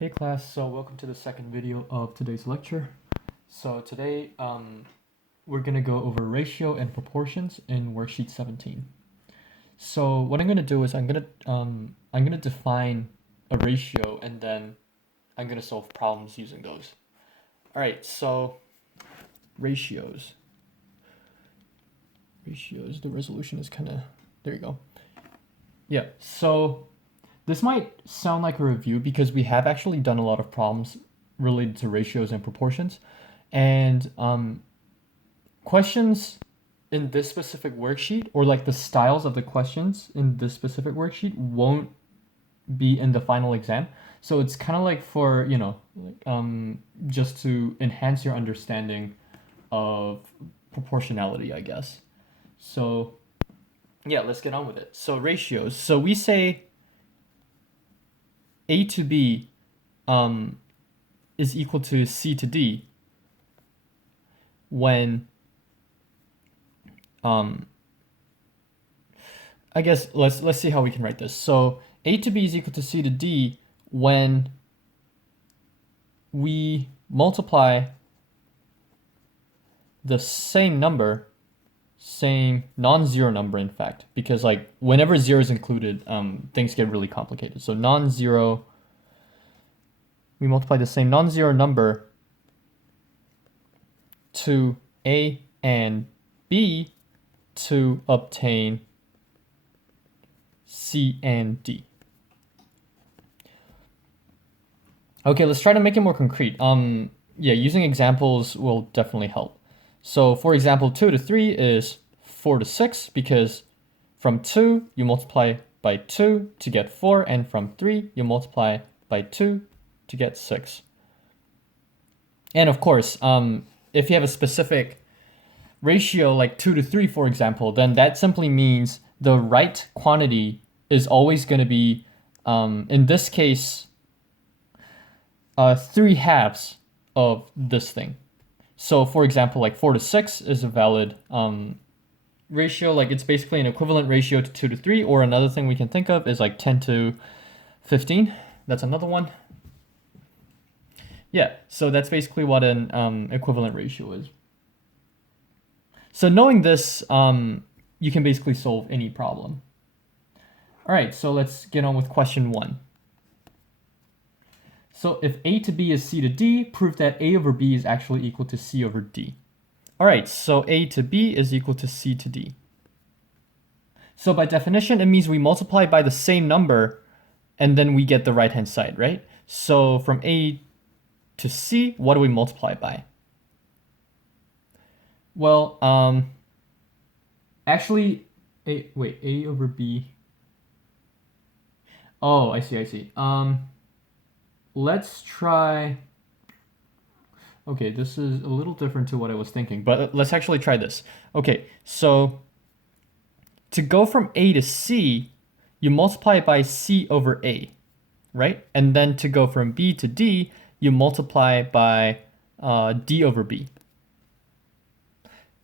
Hey class, so welcome to the second video of today's lecture. So today we're going to go over ratio and proportions in worksheet 17. So what I'm going to do is I'm going to define a ratio and then I'm going to solve problems using those. All right, so ratios, the resolution is kind of, there you go. Yeah, so this might sound like a review because we have actually done a lot of problems related to ratios and proportions. And questions in this specific worksheet, or like the styles of the questions in this specific worksheet, won't be in the final exam. So it's kind of like for, just to enhance your understanding of proportionality, I guess. So yeah, let's get on with it. So ratios. So we say A to B is equal to C to D when I guess let's see how we can write this. So A to B is equal to C to D when we multiply the same number, same non-zero number in fact, because like whenever zero is included, things get really complicated. So non-zero, we multiply the same non-zero number to A and B to obtain C and D. Okay, let's try to make it more concrete. Yeah, using examples will definitely help. So for example, 2 to 3 is 4 to 6 because from 2 you multiply by 2 to get 4, and from 3 you multiply by 2 to get 6. And of course, if you have a specific ratio like 2 to 3, for example, then that simply means the right quantity is always going to be, in this case, 3/2 of this thing. So for example, like 4 to 6 is a valid ratio. Like it's basically an equivalent ratio to 2 to 3, or another thing we can think of is like 10 to 15. That's another one. Yeah, so that's basically what an equivalent ratio is. So knowing this, you can basically solve any problem. All right, so let's get on with question 1. So if A to B is C to D, prove that A over B is actually equal to C over D. All right, so A to B is equal to C to D. So by definition, it means we multiply by the same number and then we get the right-hand side, right? So from A to C, what do we multiply by? Well, actually, A over B. Oh, I see. Let's try. Okay, this is a little different to what I was thinking, but let's actually try this. Okay, so to go from A to C, you multiply by C over A, right? And then to go from B to D, you multiply by D over B.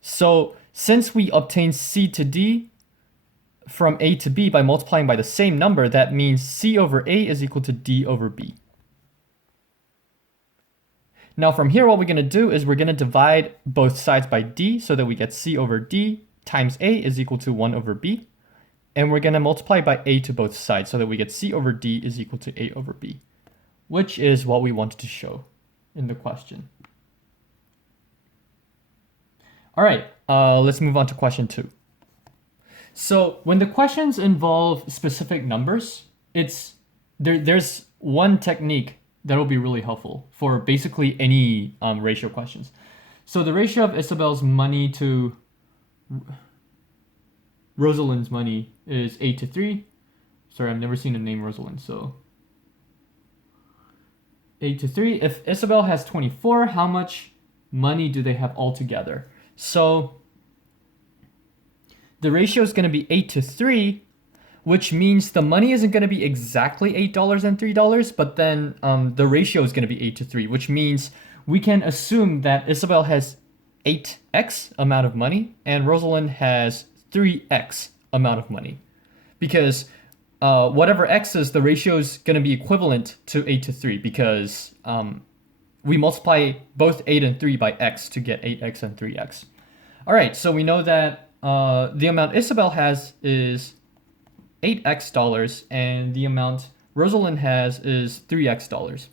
So since we obtain C to D from A to B by multiplying by the same number, that means C over A is equal to D over B. Now from here, what we're going to do is we're going to divide both sides by D so that we get C over D times A is equal to 1 over B. And we're going to multiply by A to both sides so that we get C over D is equal to A over B, which is what we wanted to show in the question. All right, let's move on to question 2. So when the questions involve specific numbers, there's one technique that will be really helpful for basically any ratio questions. So the ratio of Isabel's money to Rosalind's money is 8 to 3. Sorry, I've never seen the name Rosalind, so 8 to 3. If Isabel has 24, how much money do they have altogether? So the ratio is going to be 8 to 3, which means the money isn't going to be exactly $8 and $3, but then the ratio is going to be 8 to 3, which means we can assume that Isabel has 8x amount of money and Rosalind has 3x amount of money. Because whatever x is, the ratio is going to be equivalent to 8 to 3 because we multiply both 8 and 3 by x to get 8x and 3x. All right, so we know that the amount Isabel has is $8x and the amount Rosalind has is $3x.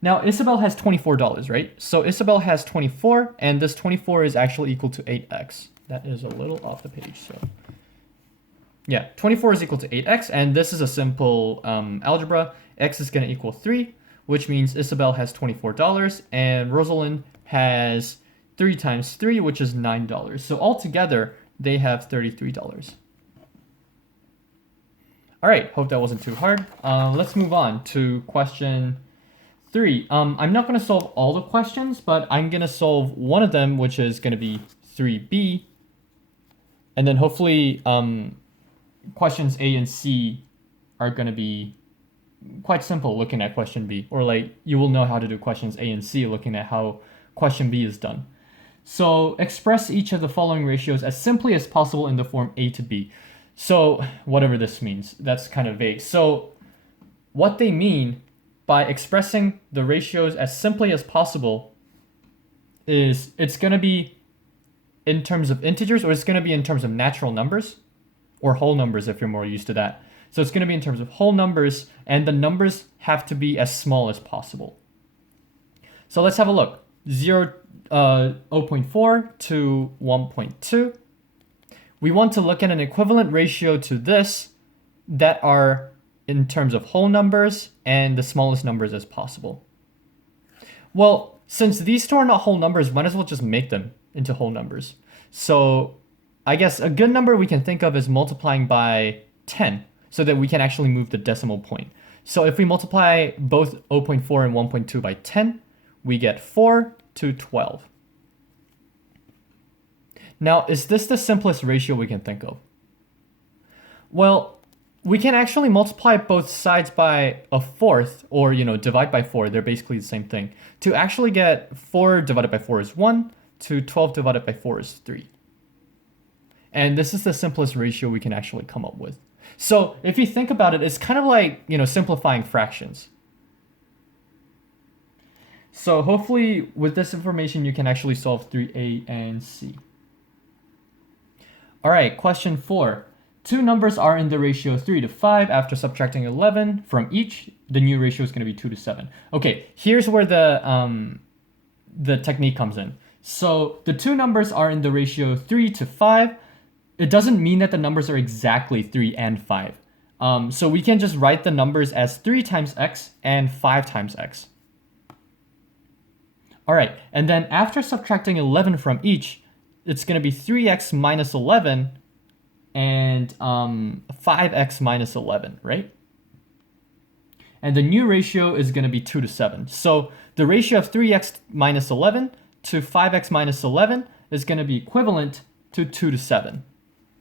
Now, Isabel has $24, right? So Isabel has 24, and this 24 is actually equal to 8x. That is a little off the page, so... Yeah, 24 is equal to 8x, and this is a simple algebra. X is going to equal 3, which means Isabel has $24, and Rosalind has 3 times 3, which is $9. So altogether, they have $33. All right, hope that wasn't too hard. Let's move on to question 3. I'm not going to solve all the questions, but I'm going to solve one of them, which is going to be 3b. And then hopefully questions A and C are going to be quite simple looking at question B. Or like you will know how to do questions A and C looking at how question B is done. So express each of the following ratios as simply as possible in the form A to B. So whatever this means, that's kind of vague. So what they mean by expressing the ratios as simply as possible is it's going to be in terms of integers, or it's going to be in terms of natural numbers or whole numbers if you're more used to that. So it's going to be in terms of whole numbers, and the numbers have to be as small as possible. So let's have a look. 0.4 to 1.2. We want to look at an equivalent ratio to this that are in terms of whole numbers and the smallest numbers as possible. Well, since these two are not whole numbers, might as well just make them into whole numbers. So I guess a good number we can think of is multiplying by 10 so that we can actually move the decimal point. So if we multiply both 0.4 and 1.2 by 10, we get 4 to 12. Now, is this the simplest ratio we can think of? Well, we can actually multiply both sides by a fourth, or divide by 4. They're basically the same thing. To actually get 4 divided by 4 is 1, to 12 divided by 4 is 3. And this is the simplest ratio we can actually come up with. So if you think about it, it's kind of like, simplifying fractions. So hopefully with this information, you can actually solve 3A and C. All right, question 4. Two numbers are in the ratio 3 to 5 after subtracting 11 from each. The new ratio is going to be 2 to 7. Okay, here's where the technique comes in. So the two numbers are in the ratio 3 to 5. It doesn't mean that the numbers are exactly 3 and 5. So we can just write the numbers as 3 times x and 5 times x. All right, and then after subtracting 11 from each, it's going to be 3x minus 11 and 5x minus 11, right? And the new ratio is going to be 2 to 7. So the ratio of 3x minus 11 to 5x minus 11 is going to be equivalent to 2 to 7.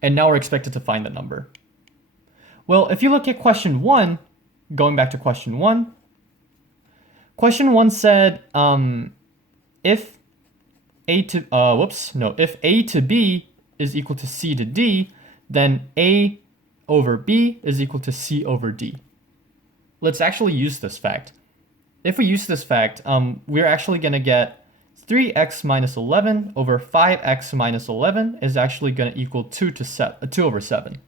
And now we're expected to find the number. Well, if you look at question 1, going back to question 1, question 1 said if A to B is equal to C to D, then A over B is equal to C over D. Let's actually use this fact. If we use this fact, we're actually going to get 3x minus 11 over 5x minus 11 is actually going to equal 2 over 7.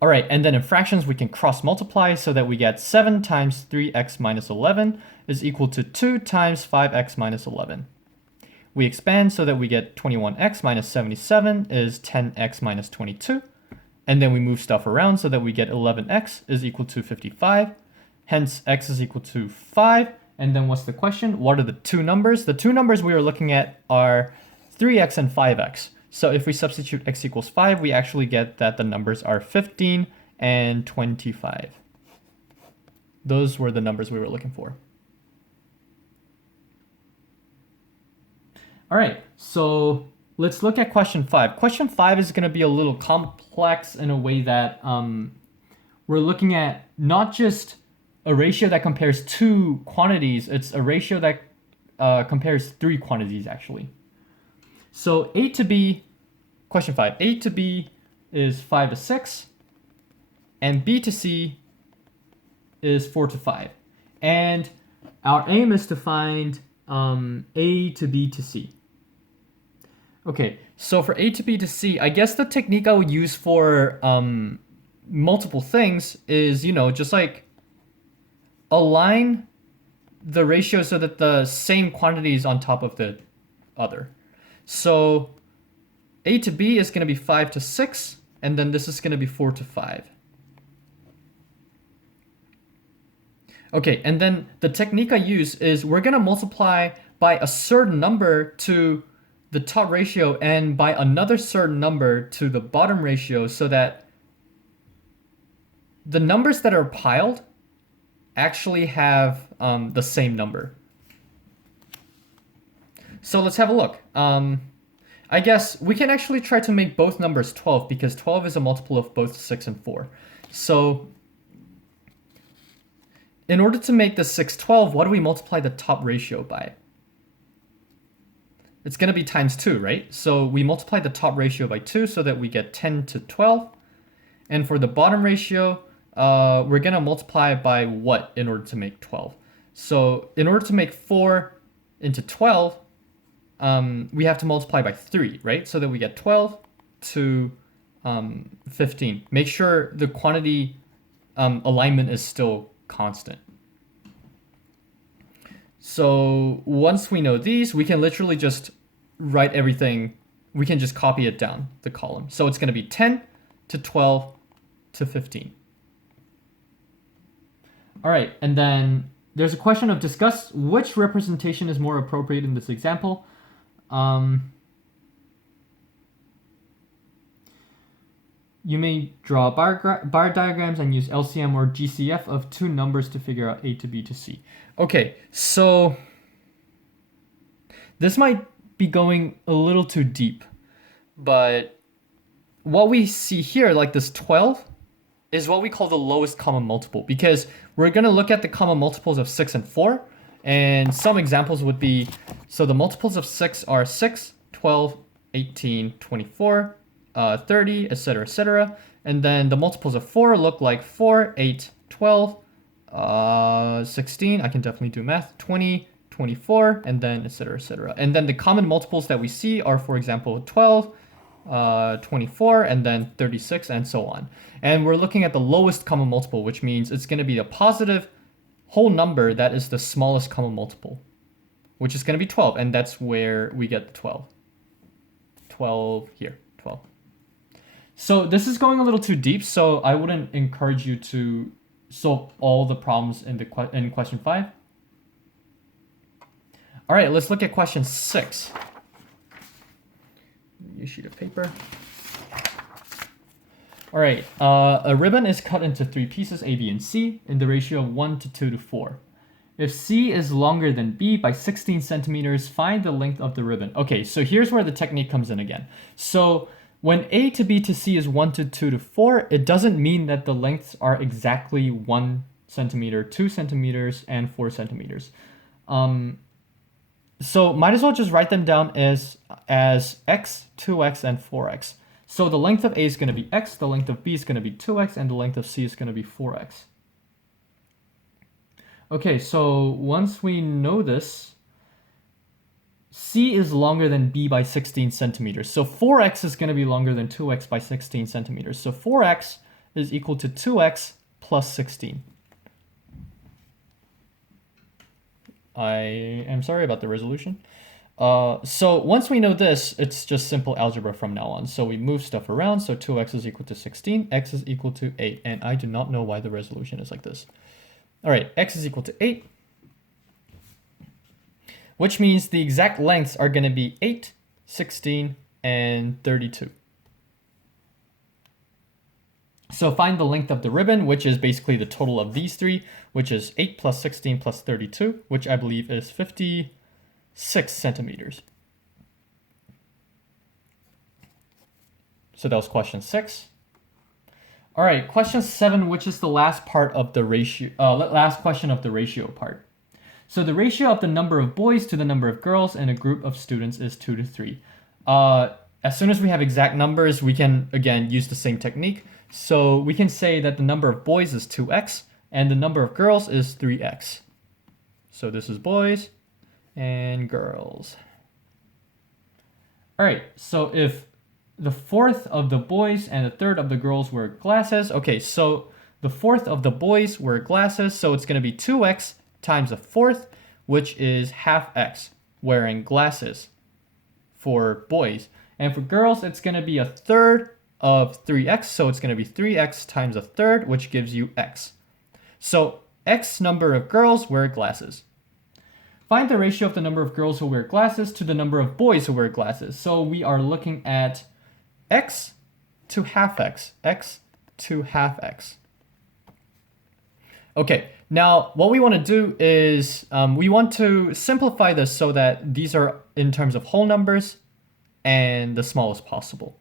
All right, and then in fractions, we can cross multiply so that we get 7 times 3x minus 11 is equal to 2 times 5x minus 11. We expand so that we get 21x minus 77 is 10x minus 22. And then we move stuff around so that we get 11x is equal to 55. Hence, x is equal to 5. And then what's the question? What are the two numbers? The two numbers we are looking at are 3x and 5x. So if we substitute x equals 5, we actually get that the numbers are 15 and 25. Those were the numbers we were looking for. All right, so let's look at question 5. Question 5 is going to be a little complex in a way that we're looking at not just a ratio that compares two quantities, it's a ratio that compares three quantities actually. So A to B, question 5, A to B is 5 to 6, and B to C is 4 to 5. And our aim is to find A to B to C. Okay, so for A to B to C, I guess the technique I would use for multiple things is, just like align the ratio so that the same quantity is on top of the other. So A to B is going to be 5 to 6, and then this is going to be 4 to 5. Okay, and then the technique I use is we're going to multiply by a certain number to the top ratio and by another certain number to the bottom ratio so that the numbers that are piled actually have the same number. So let's have a look. I guess we can actually try to make both numbers 12 because 12 is a multiple of both 6 and 4. So in order to make the 6 12, what do we multiply the top ratio by? It's going to be times 2, right? So we multiply the top ratio by 2 so that we get 10 to 12. And for the bottom ratio, we're going to multiply by what in order to make 12? So in order to make 4 into 12, we have to multiply by 3, right? So that we get 12 to 15. Make sure the quantity alignment is still constant. So once we know these, we can literally just write everything. We can just copy it down the column. So it's going to be 10 to 12 to 15. All right, and then there's a question of discuss which representation is more appropriate in this example. You may draw bar diagrams and use LCM or GCF of two numbers to figure out A to B to C. Okay, so this might be going a little too deep, but what we see here, like this 12, is what we call the lowest common multiple because we're going to look at the common multiples of 6 and 4. And some examples would be, so the multiples of 6 are 6, 12, 18, 24, 30, etc., etc. And then the multiples of 4 look like 4, 8, 12, 16, I can definitely do math, 20, 24, and then etc., etc. And then the common multiples that we see are, for example, 12, 24, and then 36, and so on. And we're looking at the lowest common multiple, which means it's going to be a positive whole number that is the smallest common multiple, which is going to be 12, and that's where we get the 12. 12 here, 12. So this is going a little too deep, so I wouldn't encourage you to solve all the problems in question 5. All right, let's look at question 6. A sheet of paper. All right, a ribbon is cut into 3 pieces, A, B, and C, in the ratio of 1 to 2 to 4. If C is longer than B by 16 centimeters, find the length of the ribbon. Okay, so here's where the technique comes in again. So when A to B to C is 1 to 2 to 4, it doesn't mean that the lengths are exactly 1 centimeter, 2 centimeters, and 4 centimeters. So might as well just write them down as x, 2x, and 4x. So the length of A is going to be x, the length of B is going to be 2x, and the length of C is going to be 4x. Okay, so once we know this, C is longer than B by 16 centimeters. So 4x is going to be longer than 2x by 16 centimeters. So 4x is equal to 2x plus 16. I am sorry about the resolution. So once we know this, it's just simple algebra from now on. So we move stuff around. So 2x is equal to 16, x is equal to 8. And I do not know why the resolution is like this. All right, x is equal to 8, which means the exact lengths are going to be 8, 16, and 32. So find the length of the ribbon, which is basically the total of these 3, which is 8 plus 16 plus 32, which I believe is 56 centimeters. So that was question 6. All right, question 7, which is the last part of the ratio, last question of the ratio part. So the ratio of the number of boys to the number of girls in a group of students is 2 to 3. As soon as we have exact numbers, we can, again, use the same technique. So we can say that the number of boys is 2x and the number of girls is 3x. So this is boys and girls. All right, so if the fourth of the boys and a third of the girls wear glasses, okay, so the fourth of the boys wear glasses, so it's going to be 2x times a fourth, which is half x, wearing glasses for boys. And for girls, it's going to be a third of 3x, so it's going to be 3x times a third, which gives you x. So x number of girls wear glasses. Find the ratio of the number of girls who wear glasses to the number of boys who wear glasses. So we are looking at x to half x, x to half x. Okay, now what we want to do is we want to simplify this so that these are in terms of whole numbers and the smallest possible.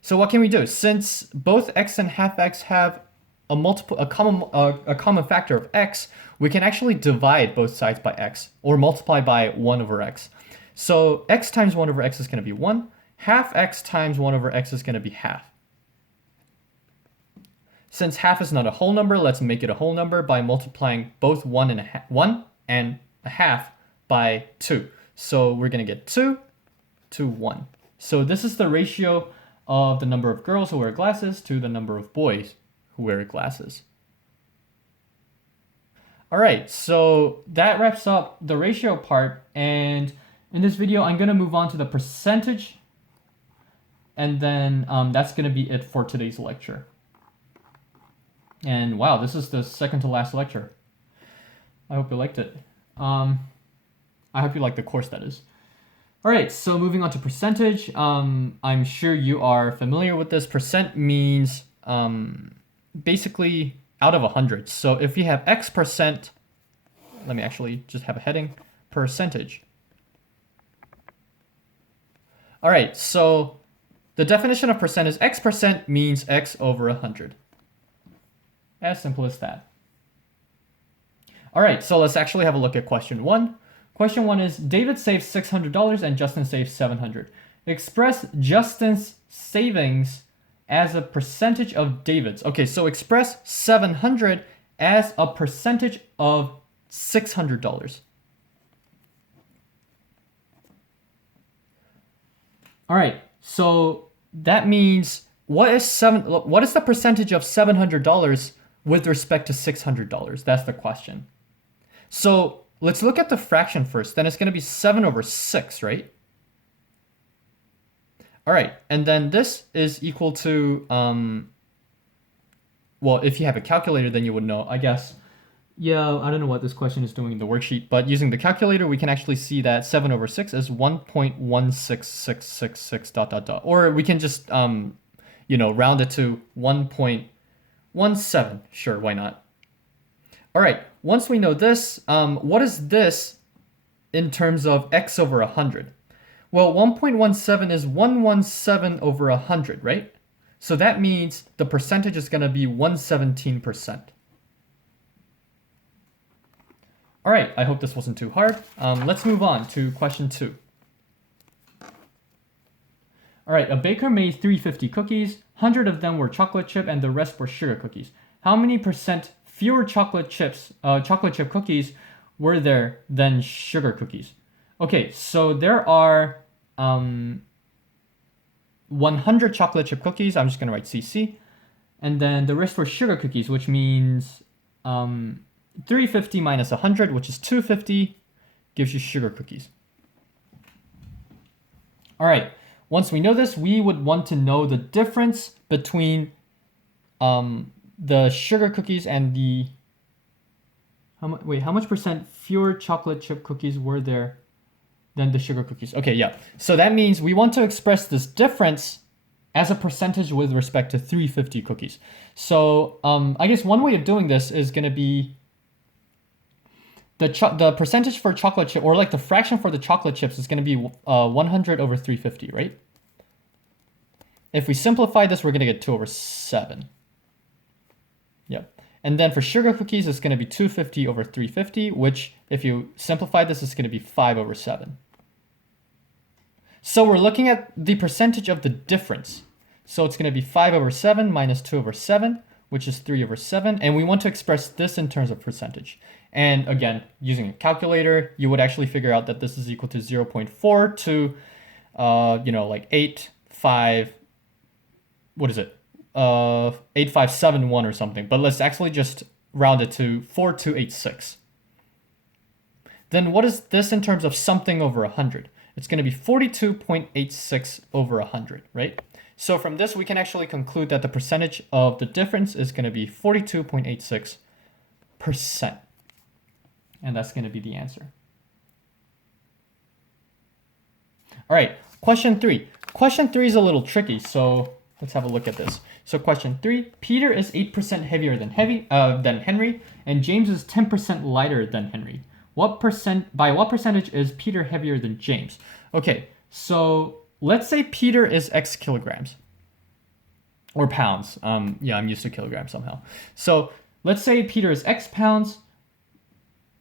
So what can we do? Since both x and half x have a common factor of x, we can actually divide both sides by x or multiply by 1 over x. So x times 1 over x is going to be 1. Half x times 1 over x is going to be half. Since half is not a whole number, let's make it a whole number by multiplying both 1 and a half by 2. So we're going to get 2 to 1. So this is the ratio of the number of girls who wear glasses to the number of boys who wear glasses. All right, so that wraps up the ratio part. And in this video, I'm going to move on to the percentage. And then that's going to be it for today's lecture. And wow, this is the second to last lecture. I hope you liked it. I hope you liked the course, that is. All right, so moving on to percentage. I'm sure you are familiar with this. Percent means basically out of 100. So if you have x percent, let me actually just have a heading, percentage. All right, so the definition of percent is x percent means x over 100. As simple as that. All right, so let's actually have a look at question 1. Question 1 is, David saves $600 and Justin saves $700. Express Justin's savings as a percentage of David's. Okay, so express 700 as a percentage of $600. All right, so that means what is the percentage of $700 with respect to $600? That's the question. So let's look at the fraction first. Then it's going to be 7 over 6, right? All right, and then this is equal to, well, if you have a calculator, then you would know, I guess. Yeah, I don't know what this question is doing in the worksheet, but using the calculator, we can actually see that 7 over 6 is 1.16666 ... Or we can just, round it to 1.17. Sure, why not? All right, once we know this, what is this in terms of x over 100? Well, 1.17 is 117 over 100, right? So that means the percentage is going to be 117%. All right, I hope this wasn't too hard. Let's move on to question 2. All right, a baker made 350 cookies. 100 of them were chocolate chip and the rest were sugar cookies. How many percent fewer chocolate chip cookies were there than sugar cookies? Okay, so there are 100 chocolate chip cookies. I'm just going to write CC. And then the rest were sugar cookies, which means 350 minus 100, which is 250, gives you sugar cookies. All right, once we know this, we would want to know the difference between the sugar cookies and the... How much percent fewer chocolate chip cookies were there than the sugar cookies? Okay, yeah. So that means we want to express this difference as a percentage with respect to 350 cookies. So I guess one way of doing this is going to be the percentage for chocolate chip, or like the fraction for the chocolate chips, is going to be 100 over 350, right? If we simplify this, we're going to get 2 over 7. Yep. And then for sugar cookies, it's going to be 250 over 350, which if you simplify this, is going to be 5 over 7. So we're looking at the percentage of the difference. So it's going to be 5 over 7 minus 2 over 7, which is 3 over 7. And we want to express this in terms of percentage. And again, using a calculator, you would actually figure out that this is equal to 0.4 to, like 8, 5, what is it? 8571 or something. But let's actually just round it to 4286. Then what is this in terms of something over 100? It's going to be 42.86 over 100, right? So from this, we can actually conclude that the percentage of the difference is going to be 42.86%. And that's going to be the answer. All right, question 3. Question 3 is a little tricky, so let's have a look at this. So question 3, Peter is 8% heavier than Henry, and James is 10% lighter than Henry. By what percentage is Peter heavier than James? Okay, so let's say Peter is X kilograms or pounds. Yeah, I'm used to kilograms somehow. So let's say Peter is X pounds.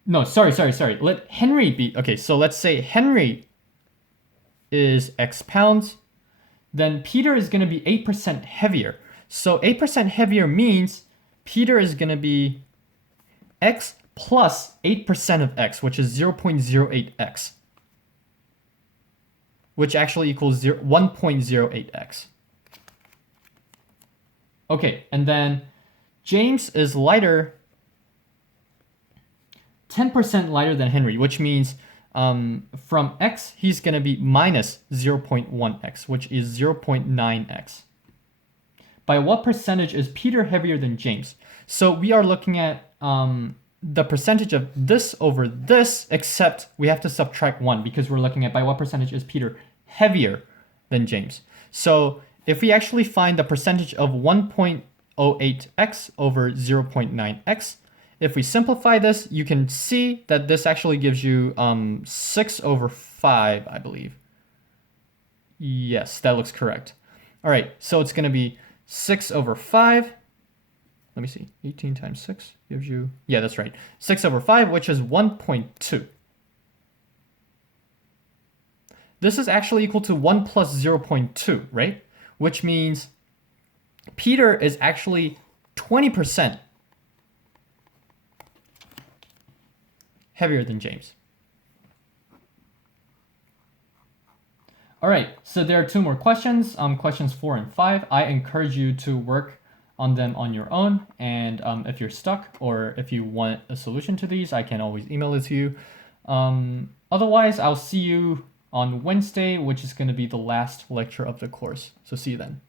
No, sorry. Let Henry be, okay, so let's say Henry is X pounds. Then Peter is going to be 8% heavier. So 8% heavier means Peter is going to be X plus 8% of X, which is 0.08X, which actually equals 1.08X. Okay, and then James is lighter, 10% lighter than Henry, which means from X, he's going to be minus 0.1X, which is 0.9X. By what percentage is Peter heavier than James? So we are looking at the percentage of this over this, except we have to subtract 1 because we're looking at by what percentage is Peter heavier than James. So if we actually find the percentage of 1.08x over 0.9x, if we simplify this, you can see that this actually gives you 6 over 5, I believe. Yes, that looks correct. All right, so it's going to be 6 over 5. Let me see. 18 times 6 gives you, yeah, that's right. 6 over 5, which is 1.2. This is actually equal to 1 plus 0.2, right? Which means Peter is actually 20% heavier than James. All right, so there are 2 more questions, questions 4 and 5. I encourage you to work on them on your own, and if you're stuck or if you want a solution to these, I can always email it to you. Otherwise, I'll see you on Wednesday, which is going to be the last lecture of the course. So see you then.